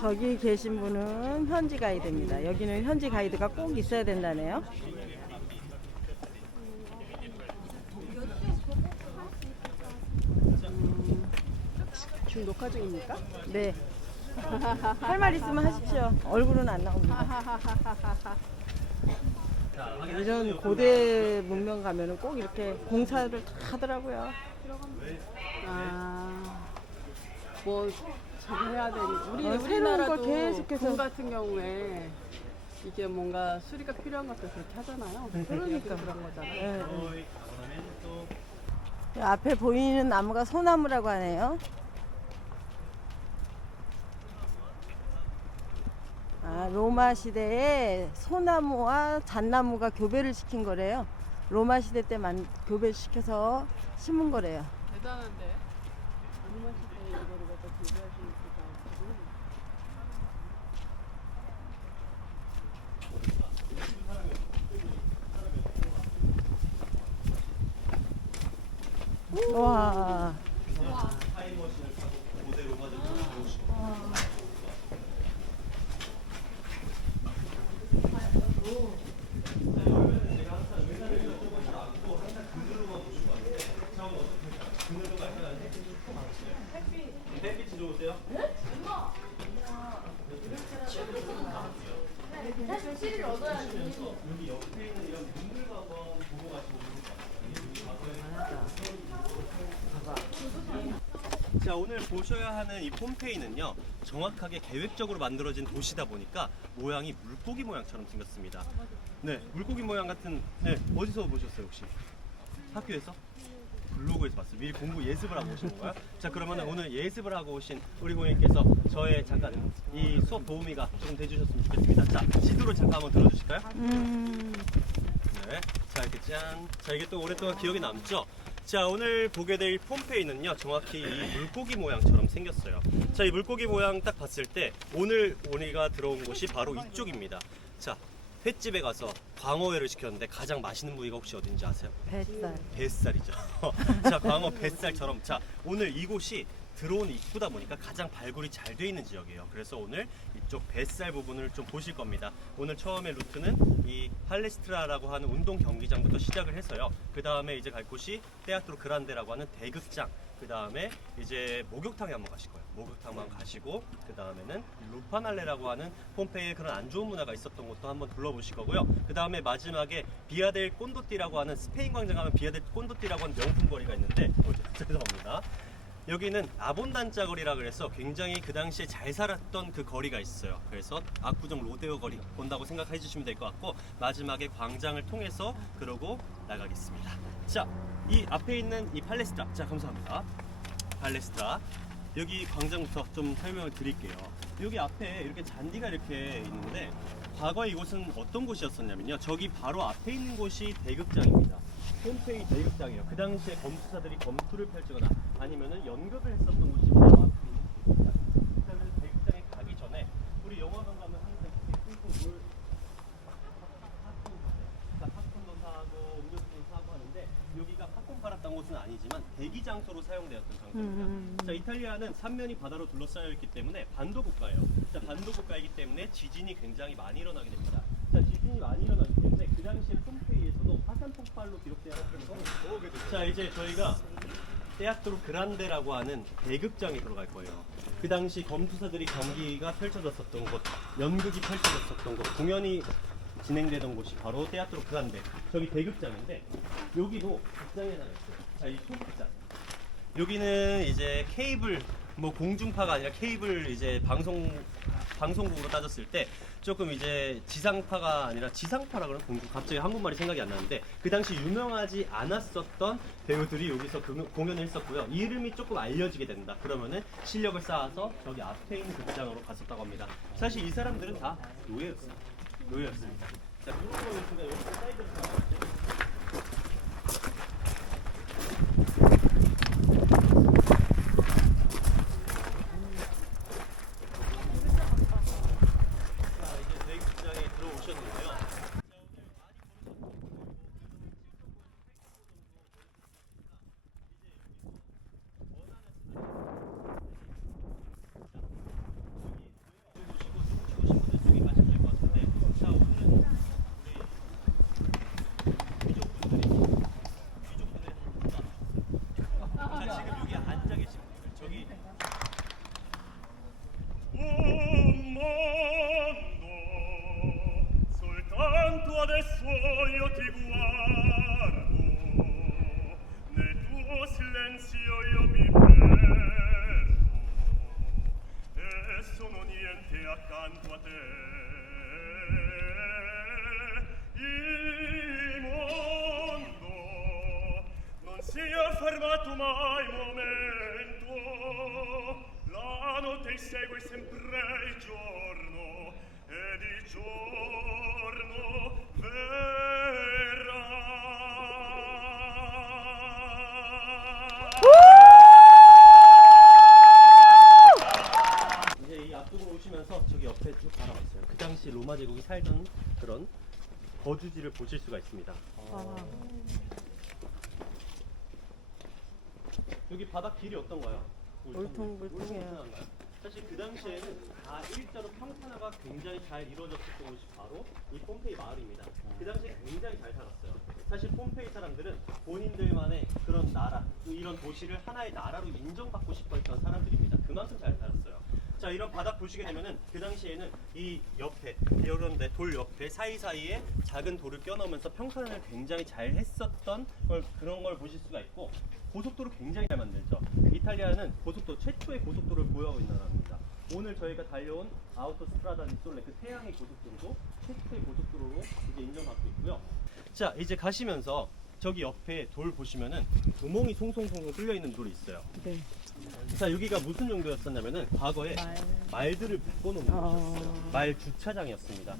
저기 계신 분은 현지 가이드입니다. 여기는 현지 가이드가 꼭 있어야 된다네요. 지금 녹화 중입니까? 네. 할 말 있으면 하십시오. 얼굴은 안 나옵니다. 이런 고대 문명 가면은 꼭 이렇게 공사를 다 하더라고요. 뭐 저기 해야 되니 새로운 우리나라도 걸 계속해서. 군 같은 경우에 이게 뭔가 수리가 필요한 것들 그렇게 하잖아요. 그러니까. 그런 거잖아요. 네. 앞에 보이는 나무가 소나무라고 하네요. 로마 시대에 소나무와 잣나무가 교배를 시킨 거래요. 로마 시대 때만 교배시켜서 심은 거래요. 대단한데. 로마 시대에 이거를 갖다 교배하시니까 와. 타임머신을 타고 고대 로마적으로 들어오시고 제가 항상 의사를 여쭤보지 않고 항상 그늘로만 보시고 왔는데 처음 어떻게 그늘로가 약간 햇빛이 조금 많으시네요. 햇빛이 좋으세요? 여기 옆에 있는 이런 문들도 한번 보고 가시면 좋을 것 같아요. 자, 오늘 보셔야 하는 이 폼페이는요, 정확하게 계획적으로 만들어진 도시다 보니까 모양이 물고기 모양처럼 생겼습니다. 네, 물고기 모양 같은, 네, 어디서 보셨어요 혹시? 학교에서? 블로그에서 봤어요. 미리 공부 예습을 하고 오신 건가요? 자, 그러면 오늘 예습을 하고 오신 우리 고객님께서 저의 잠깐 이 수업 도우미가 조금 돼주셨으면 좋겠습니다. 자, 지도를 잠깐 한번 들어주실까요? 네, 자 이렇게 짠. 자, 이게 또 오랫동안 기억에 남죠? 자, 오늘 보게 될 폼페이는요, 정확히 이 물고기 모양처럼 생겼어요. 자, 이 물고기 모양 딱 봤을 때 오늘 우리가 들어온 곳이 바로 이쪽입니다. 자, 횟집에 가서 광어회를 시켰는데 가장 맛있는 부위가 혹시 어딘지 아세요? 뱃살. 뱃살이죠. 자, 광어 뱃살처럼. 자, 오늘 이곳이 들어온 입구다 보니까 가장 발굴이 잘 돼 있는 지역이에요. 그래서 오늘 이쪽 뱃살 부분을 좀 보실 겁니다. 오늘 처음에 루트는 이 팔레스트라라고 하는 운동 경기장부터 시작을 해서요. 그 다음에 이제 갈 곳이 테아트로 그란데라고 하는 대극장. 그 다음에 이제 목욕탕에 한번 가실 거예요. 목욕탕만 가시고 그 다음에는 루파날레라고 하는 폼페이에 그런 안 좋은 문화가 있었던 곳도 한번 둘러보실 거고요. 그 다음에 마지막에 비아델 꼰도띠라고 하는 스페인 광장 가면 비아델 꼰도띠라고 하는 명품 거리가 있는데 죄송합니다. 여기는 아본단자 거리라 그래서 굉장히 그 당시에 잘 살았던 그 거리가 있어요. 그래서 압구정 로데오 거리 본다고 생각해 주시면 될 것 같고 마지막에 광장을 통해서 그러고 나가겠습니다. 자, 이 앞에 있는 이 팔레스트라. 자, 감사합니다. 팔레스트라. 여기 광장부터 좀 설명을 드릴게요. 여기 앞에 이렇게 잔디가 이렇게 있는데 과거에 이곳은 어떤 곳이었었냐면요. 저기 바로 앞에 있는 곳이 대극장입니다. 폼페이 대극장이에요. 그 당시에 검투사들이 검투를 펼치거나 아니면은 연극을 했었던 곳이 바로 앞에 있는 대극장. 그러면 대극장에 가기 전에 우리 영화관 가면 항상 물 팝콘도 사고 음료수도 사고 하는데 여기가 팝콘 팔았던 곳은 아니지만 대기 장소로 사용되었던 장소입니다. 자, 이탈리아는 삼면이 바다로 둘러싸여 있기 때문에 반도 국가예요. 자, 반도 국가이기 때문에 지진이 굉장히 많이 일어나게 됩니다. 자, 지진이 많이 일어나기 때문에 그 당시에 폼페이에서도 화산 폭발로 기록되었던 거. 자, 이제 저희가 테아트로 그란데라고 하는 대극장에 들어갈 거예요. 그 당시 검투사들이 경기가 펼쳐졌었던 곳, 연극이 펼쳐졌었던 곳, 공연이 진행되던 곳이 바로 테아트로 그란데. 저기 대극장인데 여기도 극장이 하나 있어요. 자, 이 소극장. 여기는 이제 케이블, 뭐 공중파가 아니라 케이블 이제 방송국으로 따졌을 때 조금 이제 지상파가 아니라 지상파라 그러면 공중, 갑자기 한국말이 생각이 안 나는데 그 당시 유명하지 않았었던 배우들이 여기서 공연을 했었고요. 이름이 조금 알려지게 된다. 그러면은 실력을 쌓아서 저기 앞에 있는 극장으로 갔었다고 합니다. 사실 이 사람들은 다 노예였어요. 노예였습니다. 자, 이런 거 여기 사이드로 나왔죠. fermato mai momento, la notte insegue sempre il giorno, ed il giorno verrà. 이제 이 앞쪽으로 오시면서 저기 옆에 쭉 바라봤어요. 그 당시 로마 제국이 살던 그런 거주지를 보실 수가 있습니다. 여기 바닥 길이 어떤가요? 울퉁불퉁해요. 사실 그 당시에는 다 일자로 평탄화가 굉장히 잘 이루어졌던 곳이 바로 이 폼페이 마을입니다. 그 당시에 굉장히 잘 살았어요. 사실 폼페이 사람들은 본인들만의 그런 나라, 이런 도시를 하나의 나라로 인정받고 싶어 했던 사람들입니다. 그만큼 잘 살았어요. 자, 이런 바닥 보시게 되면은 그 당시에는 이 옆에 이런 돌 옆에 사이사이에 작은 돌을 껴넣으면서 평탄을 굉장히 잘 했었던 그런 걸 보실 수가 있고, 고속도로 굉장히 잘 만들죠. 이탈리아는 고속도로 최초의 고속도로를 보유하고 있는 나라입니다. 오늘 저희가 달려온 아우토스트라다 디 솔레 그 태양의 고속도로도 최초의 고속도로로 이제 인정받고 있고요. 자, 이제 가시면서 저기 옆에 돌 보시면은 구멍이 송송송송 뚫려 있는 돌이 있어요. 네. 자, 여기가 무슨 용도였었냐면은 과거에 말들을 묶어놓는 곳이었어요. 말 주차장이었습니다.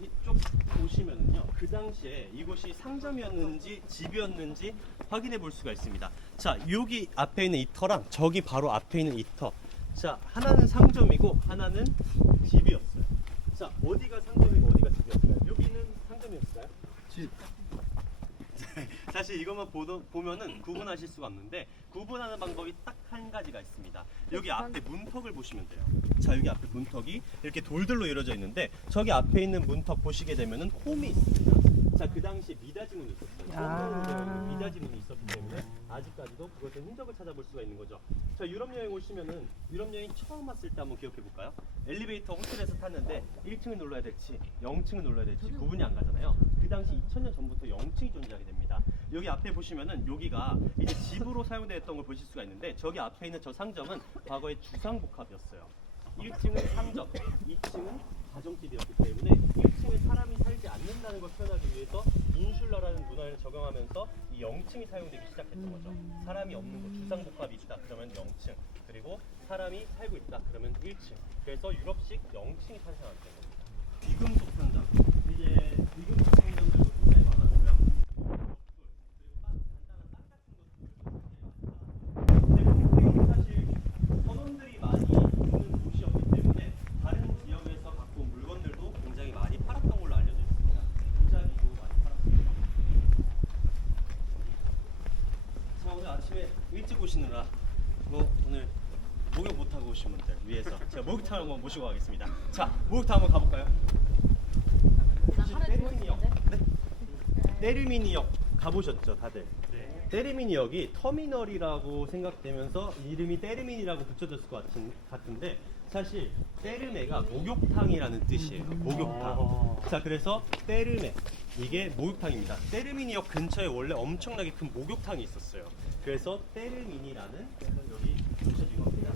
이쪽 보시면은요, 그 당시에 이곳이 상점이었는지 집이었는지 확인해 볼 수가 있습니다. 자, 여기 앞에 있는 이 터랑 저기 바로 앞에 있는 이 터. 자, 하나는 상점이고 하나는 집이었어요. 자, 어디가 상점이고 어디가 집이었어요? 여기는 상점이었어요? 집. 사실 이것만 보면은 구분하실 수가 없는데, 구분하는 방법이 딱 한 가지가 있습니다. 여기 앞에 문턱을 보시면 돼요. 자, 여기 앞에 문턱이 이렇게 돌들로 이루어져 있는데, 저기 앞에 있는 문턱 보시게 되면은 홈이 있습니다. 자, 그 당시 미닫이문이 있었어요. 미닫이문이 있었기 때문에 아직까지도 그것의 흔적을 찾아볼 수가 있는 거죠. 자, 유럽 여행 오시면은 유럽 여행 처음 왔을 때 한번 기억해 볼까요? 엘리베이터 호텔에서 탔는데 1층을 눌러야 될지 0층을 눌러야 될지 구분이 안 가잖아요. 그 당시 2000년 전부터 0층이 존재하게 됩니다. 여기 앞에 보시면은 여기가 이제 집으로 사용되었던 걸 보실 수가 있는데, 저기 앞에 있는 저 상점은 과거의 주상복합이었어요. 1층은 상점, 2층은 가정집이었기 때문에 1층에 사람이 살지 않는다는 걸 표현하기 위해서 인슐라라는 문화를 적용하면서 이 0층이 사용되기 시작했던 거죠. 사람이 없는 곳, 주상복합이 있다 그러면 0층, 그리고 사람이 살고 있다 그러면 1층. 그래서 유럽식 0층이 탄생하게 된 겁니다. 귀금속 상점, 이제 귀금속 상점들도 굉장히 많았고요. 사실 선원들이 많이 있는 곳이었기 때문에 다른 지역에서 갖고 온 물건들도 굉장히 많이 팔았던 걸로 알려져 있습니다. 도자기도 많이 팔았습니다. 자, 오늘 아침에 일찍 오시느라 오늘 목욕 못하고 오신 분들 위해서 제가 목욕탕을 한번 모시고 가겠습니다. 자, 목욕탕 한번 가볼까요? 혹시 때르미니역? 네? 때르미니역 가보셨죠, 다들? 네. 때르미니역이 터미널이라고 생각되면서 이름이 때르민이라고 붙여졌을 것 같은데, 사실 때르메가 목욕탕이라는 뜻이에요. 목욕탕. 자, 그래서 때르메, 이게 목욕탕입니다. 때르미니역 근처에 원래 엄청나게 큰 목욕탕이 있었어요. 그래서 때르민이라는 여기 붙여진 겁니다.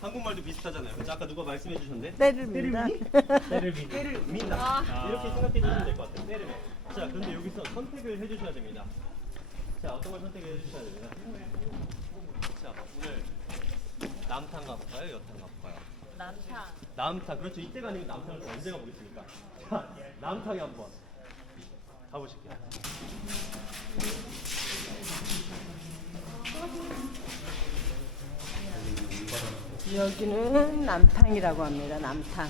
한국말도 비슷하잖아요. 그래서 아까 누가 말씀해 주셨는데 때릅니다. 때르민다. 이렇게 생각해 주시면 될 것 같아요. 때르메. 자, 그런데 여기서 선택을 해주셔야 됩니다. 자, 어떤 걸 선택해 주셔야 됩니다. 자, 오늘 남탕 가볼까요? 여탕 가볼까요? 남탕. 남탕. 그렇죠. 이때가 아니면 남탕을 또 언제 가보겠습니까? 자, 남탕에 한번 가보실게요. 여기는 남탕이라고 합니다. 남탕.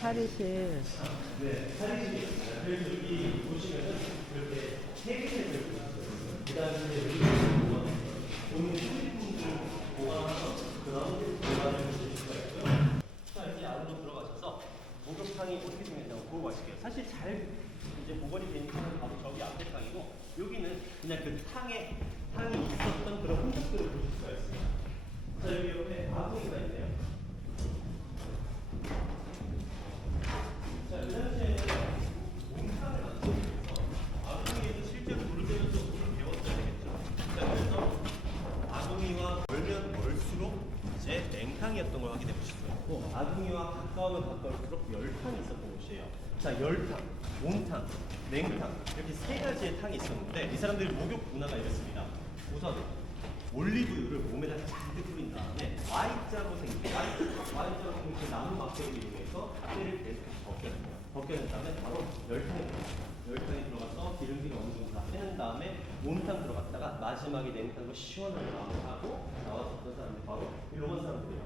탈의실. 자, 이제 안으로 들어가셔서 목욕탕이 어떻게 생겼냐고 보고 가실게요. 사실 잘 이제 복원이 된 탕은 바로 저기 앞에 탕이고, 여기는 그냥 그 탕이 있었던 그런 흔적들을 보실 수가 있습니다. 자, 여기 옆에 아궁이가 있네요. 아궁이였던 걸 확인해 보실 수 있고 아궁이와 가까우면 가까울수록 열탕이 있었던 곳이에요. 자, 열탕, 온탕, 냉탕 이렇게 세 가지의 탕이 있었는데 이 사람들이 목욕 문화가 이랬습니다. 우선 올리브유를 몸에다 잔뜩 뿌린 다음에 Y자로 생긴 나무 막대기를 이용해서 때를 계속 벗겨냅니다. 벗겨낸 다음에 바로 열탕에 들어가서 기름기를 어느 정도 다 빼는 다음에 온탕 들어갔다가 마지막에 냉탕으로 시원하게 마무리하고 나와서 어떤 사람들이 바로 이런 사람들이에요.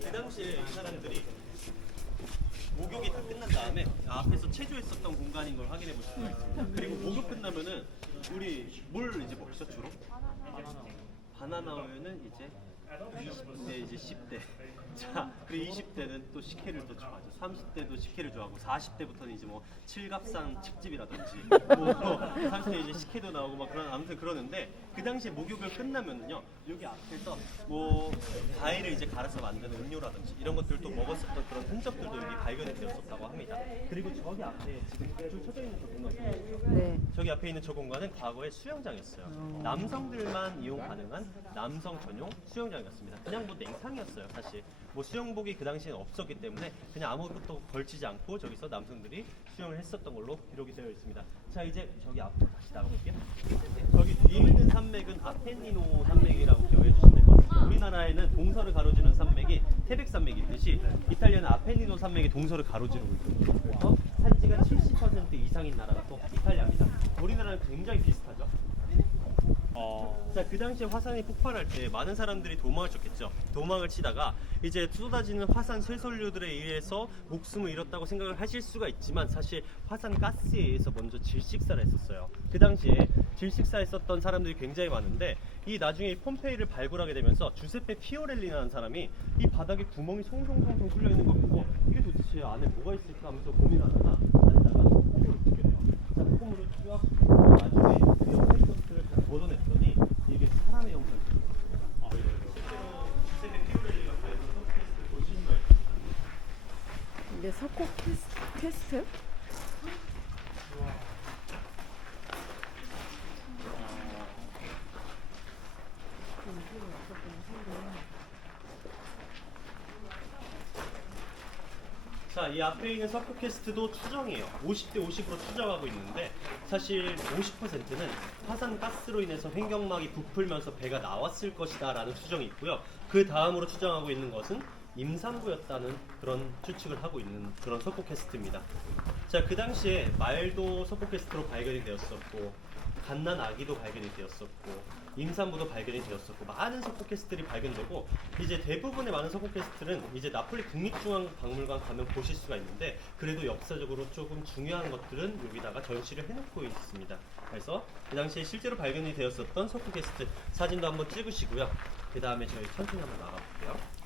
그 당시에 이 사람들이 목욕이 다 끝난 다음에 앞에서 체조했었던 공간인 걸 확인해 보실 수가 있습니다. 그리고 목욕 끝나면은 우리 뭘 이제 먹죠 주로? 바나나 우유는 이제 20대 이제 10대. 자, 그리고 20대는 또 식혜를 또 좋아하죠. 30대도 식혜를 좋아하고 40대부터는 이제 뭐 칠갑산 칡집이라든지 뭐 30대 이제 식혜도 나오고 막 그런 아무튼 그러는데 그 당시에 목욕을 끝나면은요 여기 앞에서 뭐 과일을 이제 갈아서 만드는 음료라든지 이런 것들도 먹었었던 그런 흔적들도 여기 발견이 되었었다고 합니다. 그리고 저기 앞에 지금 줄 쳐져 있는 저 공간 네. 저기 앞에 있는 저 공간은 과거에 수영장이었어요. 남성들만 이용 가능한 남성 전용 수영장이었습니다. 그냥 뭐 냉탕이었어요, 사실. 뭐 수영복이 그 당시에는 없었기 때문에 그냥 아무것도 걸치지 않고 저기서 남성들이 수영을 했었던 걸로 기록이 되어 있습니다. 자, 이제 저기 앞으로 다시 나가볼게요. 저기 뒤에 있는 산맥은 아펜니노 산맥이라고 기억해 주시면 될 것 같습니다. 우리나라에는 동서를 가로지르는 산맥이 태백산맥이 있듯이 이탈리아는 아펜니노 산맥이 동서를 가로지르고 있거든요. 그래서 산지가 70% 이상인 나라가 또 이탈리아입니다. 우리나라는 굉장히 비슷하죠. 자, 그 당시에 화산이 폭발할 때 많은 사람들이 도망을 쳤겠죠. 도망을 치다가 이제 쏟아지는 화산 쇠설류들에 의해서 목숨을 잃었다고 생각을 하실 수가 있지만 사실 화산 가스에 의해서 먼저 질식사를 했었어요. 그 당시에 질식사했었던 사람들이 굉장히 많은데 이 나중에 폼페이를 발굴하게 되면서 주세페 피오렐리라는 사람이 이 바닥에 구멍이 송송송송 뚫려 있는 걸 보고 이게 도대체 안에 뭐가 있을까 하면서 고민하다가 안에다가 폼으로 뚫게 돼요. 자, 폼으로 쭉 나중에 그 옆에 것들을 다 걷어냈더니 이게 사람의 형상이 실제로 주세페 피오렐리가 발굴한 서코퀘스트를 보신 거예요. 이게 석호 퀘스트? 자, 이 앞에 있는 서코퀘스트도 추정이에요. 50대 50으로 추정하고 있는데 사실 50%는 화산 가스로 인해서 횡격막이 부풀면서 배가 나왔을 것이다 라는 추정이 있고요. 그 다음으로 추정하고 있는 것은 임산부였다는 그런 추측을 하고 있는 그런 서코퀘스트입니다. 자, 그 당시에 말도 서코퀘스트로 발견이 되었었고 갓난 아기도 발견이 되었었고 임산부도 발견이 되었었고 많은 서코퀘스트들이 발견되고 이제 대부분의 많은 서코퀘스트는 이제 나폴리 국립중앙박물관 가면 보실 수가 있는데 그래도 역사적으로 조금 중요한 것들은 여기다가 전시를 해놓고 있습니다. 그래서 그 당시에 실제로 발견이 되었었던 서코퀘스트 사진도 한번 찍으시고요. 그 다음에 저희 천천히 한번 나가볼게요.